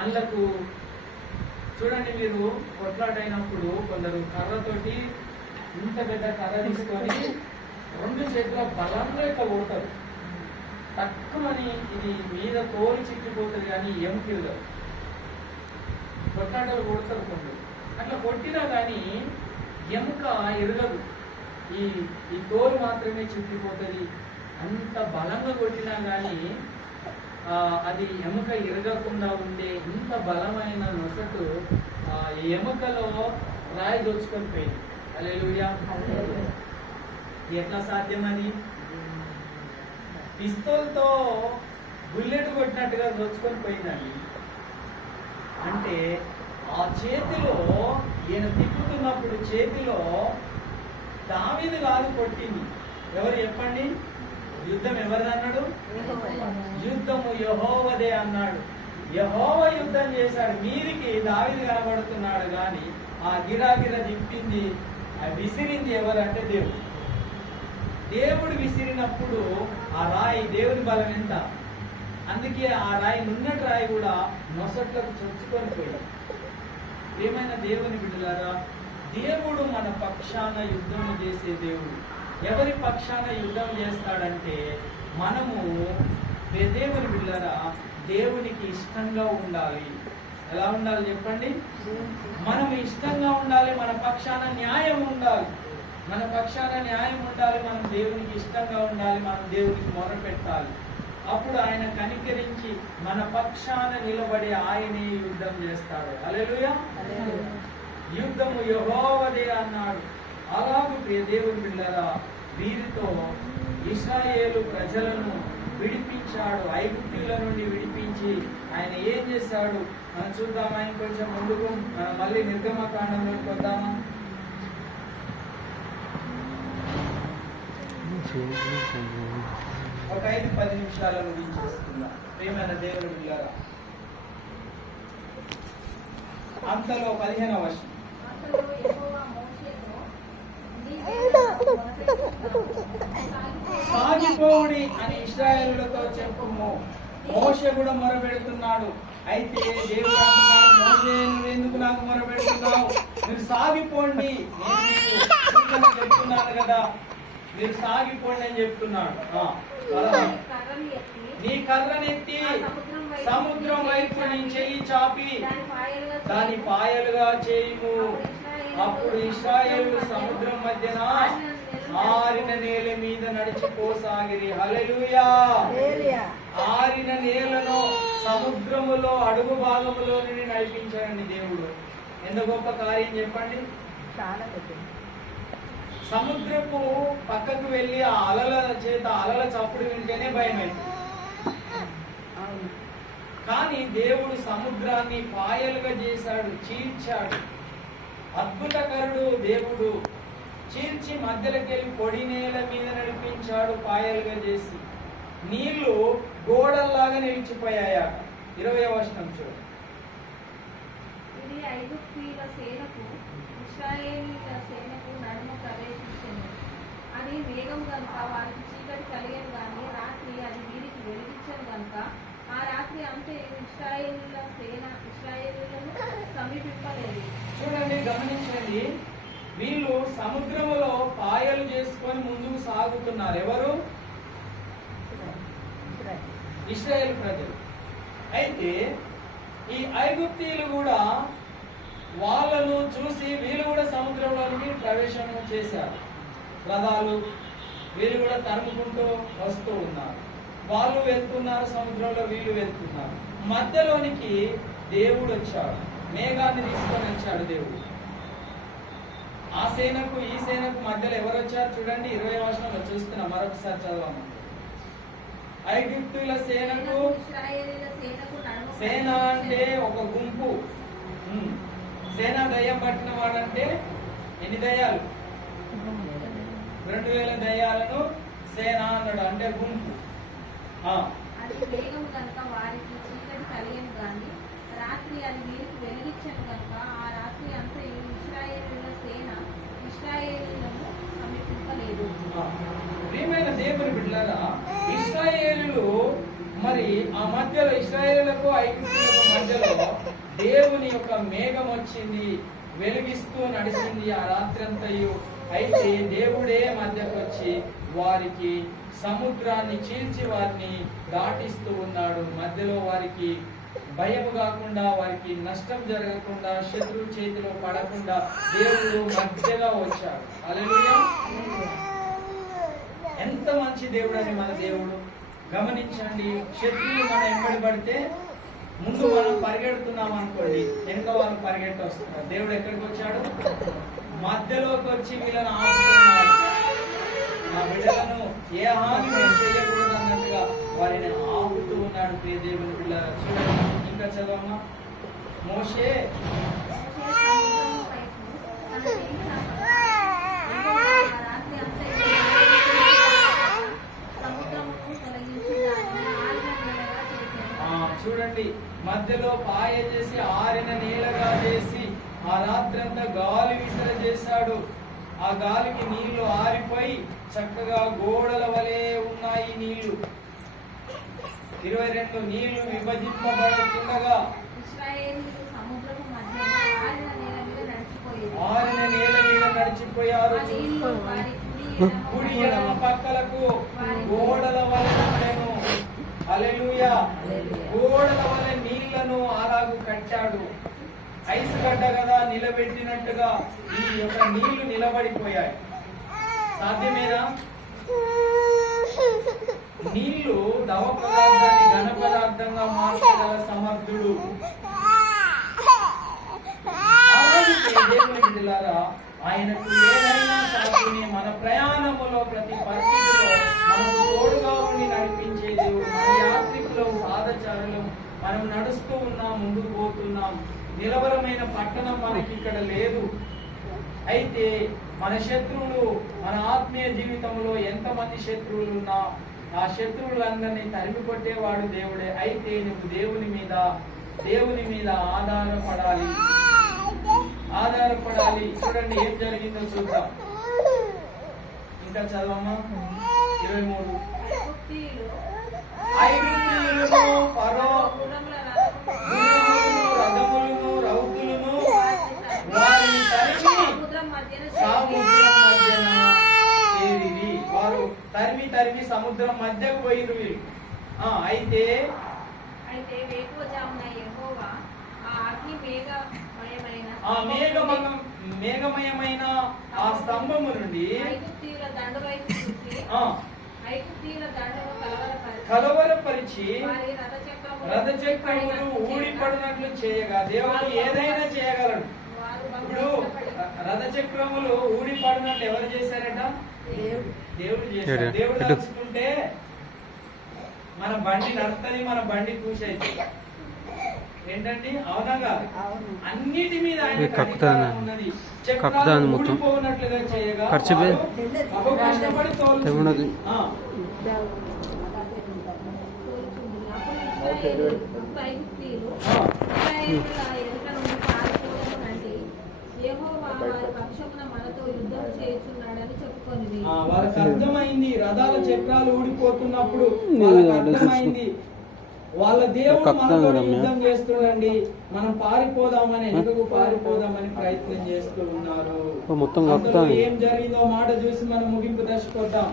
అందుకు చూడండి, మీరు కొట్లాటైనప్పుడు కొందరు కర్రతోటి ఇంత పెద్ద కర్ర తీసుకొని 2 చేతుల బలంగా ఇట్లా కొడతారు. తక్కువని ఇది మీద తోలు చిక్కిపోతుంది కానీ ఎముకలు కొట్లాటలు కొడతారు కొందరు. అట్లా కొట్టినా కానీ ఎముక ఎరగదు, ఈ తోలు మాత్రమే చిక్కిపోతుంది. అంత బలంగా కొట్టినా కానీ అది ఎముక ఎరగకుండా ఉండే ఇంత బలమైన నొసటు ఎముకలో రాయి దోచుకొని పోయింది. హల్లెలూయా. ఎట్లా సాధ్యమని? పిస్తోల్తో బుల్లెట్ కొట్టినట్టుగా దోచుకొని పోయిందండి. అంటే ఆ చేతిలో ఈయన తిప్పుతున్నప్పుడు చేతిలో దావీదు కాదు కొట్టింది. ఎవరు చెప్పండి? యుద్ధం ఎవరిది అన్నాడు? యుద్ధము యెహోవాదే అన్నాడు. యెహోవా యుద్ధం చేశాడు. మీదికి దావీదు కనబడుతున్నాడు కానీ ఆ గిరాగిర తిప్పింది, విసిరింది ఎవరంటే దేవుడు. దేవుడు విసిరినప్పుడు ఆ రాయి, దేవుని బలం ఎంత, అందుకే ఆ రాయి నున్నటి రాయి కూడా నొసట్లకు చొచ్చుకొని పోయాడు. ఏమైనా దేవుని బిడ్డలారా, దేవుడు మన పక్షాన యుద్ధం చేసే దేవుడు. ఎవరి పక్షాన యుద్ధం చేస్తాడంటే మనము దేవుని బిడ్డలారా దేవునికి ఇష్టంగా ఉండాలి. ఎలా ఉండాలి చెప్పండి? మనం ఇష్టంగా ఉండాలి. మన పక్షాన న్యాయం ఉండాలి. మన పక్షాన న్యాయం ఉండాలి. మనం దేవునికి ఇష్టంగా ఉండాలి. మనం దేవునికి మొర పెట్టాలి. అప్పుడు ఆయన కనికరించి మన పక్షాన నిలబడి ఆయనే యుద్ధం చేస్తాడు. హల్లెలూయా. యుద్ధము యెహోవాదే అన్నాడు. అలాగే ప్రియ దేవుని బిడ్డలారా, వీరితో ఇశ్రాయేలు ప్రజలను విడిపించాడు. ఐగుప్తీయుల నుండి విడిపించి ఆయన ఏం చేశాడు మనం చూద్దామా? ఆయన కొంచెం ముందుకు మళ్ళీ నిర్గమకాండంలోకి వద్దామా? ఒక 5-10 నిమిషాల ముగించేస్తుందాం. ప్రియమైన దేవుని బిడ్డలారా, అంతలో 15వ వర్షం. సాగిపోవుడి అని ఇశ్రాయేలులతో చెప్పుము. మోషే కూడా మొరపెడుతున్నాడు. అయితే దేవుడు అంటున్నాడు, మోషే నువ్వెందుకు నాకు మొరపెడుతున్నావు? మీరు సాగిపోండి, నేను చెప్తున్నాను కదా, మీరు సాగిపోండి అని చెప్తున్నాడు. నీ కర్రనెత్తి సముద్రం వైపు నీ చెయ్యి చాపి దాని పాయలుగా చేయుము. అప్పుడు ఇశ్రాయేలు సముద్రం మధ్యన ఆరిన నేల మీద నడిచిపోసాగిరి. హల్లెలూయా. ఆరిన నేలను సముద్రములో అడుగు భాగములో నుండి నడిపించాడండి దేవుడు. ఎంత గొప్ప కార్యం చెప్పండి. సముద్రపు పక్కకు వెళ్ళి ఆ అలల చేత అలల చప్పుడు వింటేనే భయం అవుతుంది. కానీ దేవుడు సముద్రాన్ని పాయలుగా చేశాడు, చీల్చాడు. అద్భుతకరుడు దేవుడు. చీల్చి మధ్యలోకెళ్ళి పొడి నేల మీద నడిపించాడు పాయలుగా చేసి. నీళ్లు గోడల్లాగా నిలిచిపోయాయట. 20వ వచనం చూడు. ఇది ఐగుప్తీయుల సేనకు ఇశ్రాయేలీయుల సేనకు నడుమ ప్రవేశించింది. అది మేఘం గనుక వారికి చీకటి కలిగేది కానీ రాత్రి అది వీరికి వెలిగించను గనుక ఆ రాత్రి అంతే ఇశ్రాయేలీయుల సేన ఇశ్రాయేలీయులను సమీపింపలేదు. చూడండి, గమనించండి. వీళ్ళు సముద్రములో పాయలు చేసుకొని ముందుకు సాగుతున్నారు. ఎవరు? ఇశ్రాయేలు ప్రజలు. అయితే ఈ ఐగుప్తీయులు కూడా వాళ్ళను చూసి వీళ్ళు కూడా సముద్రంలోనికి ప్రవేశం చేశారు. రథాలు వీళ్ళు కూడా తరుముకుంటూ వస్తూ ఉన్నారు. వాళ్ళు వెళ్తున్నారు సముద్రంలో, వీళ్ళు వెళ్తున్నారు. మధ్యలోనికి దేవుడు వచ్చాడు. మేఘాన్ని తీసుకొని వచ్చాడు దేవుడు. ఆ సేనకు ఈ సేనకు మధ్యలో ఎవరు వచ్చారు చూడండి. 20వ వచనంలో చూస్తున్నాం. మరొకసారి చదవము. ఐగుప్తుల సేనకు, సేన అంటే ఒక గుంపు. సేన దయ్యం పట్టిన వాడంటే ఎన్ని దయ్యాలు? 2000 దయ్యాలను సేన అన్నాడు, అంటే గుంపు. అది వేగం కనుక వారికి చీకటి కలిగేను గాని రాత్రి అది వీరికి వెలిగించను కనుక ఆ రాత్రి అంతా ఇశ్రాయేలీయుల సేన ఇశ్రాయేలీయులను సమీపింపలేదు. ప్రియమైన దేవుని బిడ్డలారా, ఇశ్రాయేలీయులు మరి ఆ మధ్యలో ఇశ్రాయేలులకు ఐగుప్తులకు మధ్యలో దేవుని యొక్క మేఘం వచ్చింది, వెలిగిస్తూ నడిచింది ఆ రాత్రంతయు. అయితే దేవుడే మధ్యకు వచ్చి వారికి సముద్రాన్ని చీల్చి వారిని దాటిస్తూ ఉన్నాడు. మధ్యలో వారికి భయం కాకుండా, వారికి నష్టం జరగకుండా, శత్రు చేతిలో పడకుండా దేవుడు మధ్యగా వచ్చాడు. హల్లెలూయా! ఎంత మంచి దేవుడు అని మన దేవుడు. గమనించండి, శత్రువులు మన ఎంబడి పడితే ముందు మనం పరిగెడుతున్నాం అనుకోండి, వెనుక వాళ్ళు పరిగెట్టి వస్తున్నారు. దేవుడు ఎక్కడికి వచ్చాడు? మధ్యలోకి వచ్చి వీళ్ళని ఆపుతున్నాడు. నా బిడ్డలను ఏ హాని నేను చేయకూడదు అన్నట్టుగా వారిని ఆపుతూ ఉన్నాడు. ప్రియ దేవుని బిడ్డలారా, చూడండి ఇంకా చదవమ్మా. మోషే చూడండి, మధ్యలో పాయ చేసి ఆరిన నేలగా చేసి ఆ రాత్రంతా గాలి విసర చేశాడు. ఆ గాలికి నీళ్లు ఆరిపోయి చక్కగా గోడల వలె ఉన్నాయి నీళ్లు. 22 నీళ్లు విభజింపబడుతుండగా ఆరిన నేల మీద నడిచిపోయారు. కుడి ఎడమ పక్కలకు గోడల వలె ఉండెను. హల్లెలూయా! గోడల వలె నీళ్లను అలాగు కట్టాడు. ఐస్ గడ్డ కదా నిలబెట్టినట్టుగా ఈ యొక్క నీళ్లు నిలబడిపోయాయి. సాధ్యమేనా? నీళ్లు ద్రవ పదార్థాన్ని ఘన పదార్థంగా మార్చగల సమర్థుడు. దేవుని బిడ్డలారా, ఆయనకు ఏదైనా సాధ్యమే. మన ప్రయాణములో ప్రతి పరిస్థితిలో మనకు తోడుగా ఉండి నడిపించే దేవుడు. మన యాత్రికులు, పాదచారులు, మనం నడుస్తూ ఉన్నాం, ముందుకు పోతున్నాం. నిలవరమైన పట్టణం మనకి ఇక్కడ లేదు. అయితే మన శత్రువులు, మన ఆత్మీయ జీవితంలో ఎంతమంది శత్రువులు ఉన్నా ఆ శత్రువులందరినీ తరిమి కొట్టేవాడు దేవుడే. అయితే నువ్వు దేవుని మీద ఆధారపడాలి. చూడండి ఏం జరిగిందో చూద్దాం. ఇంకా చదవమ్మా. 23 ఐగుప్తీయులను, ఫరో రథములను, రౌతులను వారిని తరిమి సముద్రం మధ్యన చేరిరి. వారు తరిమి సముద్రం మధ్యకు పోయిరు వీరు. అయితే వేకువజామున యెహోవా ఆ అగ్ని మేఘమయమైన ఆ స్తంభము నుండి ఐగుప్తీయుల దండు వైపు చూసి ఐగుప్తీయుల దండును కలవరపరిచి వారి రథచక్రములు ఊడిపడినట్లు చేయగా దేవుడు ఏదైనా చేయగలడు. ఇప్పుడు రథచక్రములు ఊడిపడినట్లు ఎవరు చేశారట? దేవుడు చేశాడు. దేవుడు తలుచుకుంటే మన బండి నడుస్తుంది, మన బండి కూసేది. ఏంటండి? అవునగా అన్నిటి మీద ఆయన అధికారం ఉన్నది. చక్రాలు ఊడిపోనట్లుగా చేయగా కష్టపడి తోలుతుంది. వాళ్ళకి అర్థమైంది, రథాల చక్రాలు ఊడిపోతున్నప్పుడు వాళ్ళకి అర్థమైంది వాళ్ళ దేవుడు మనతో యుద్ధం చేస్తున్నాడండి, మనం పారిపోదామని, ఎందుకు పారిపోదామని ప్రయత్నం చేస్తూ ఉన్నారు. ఏం జరిగిందో మాట చూసి మనం ముగింపు దశకొద్దాం.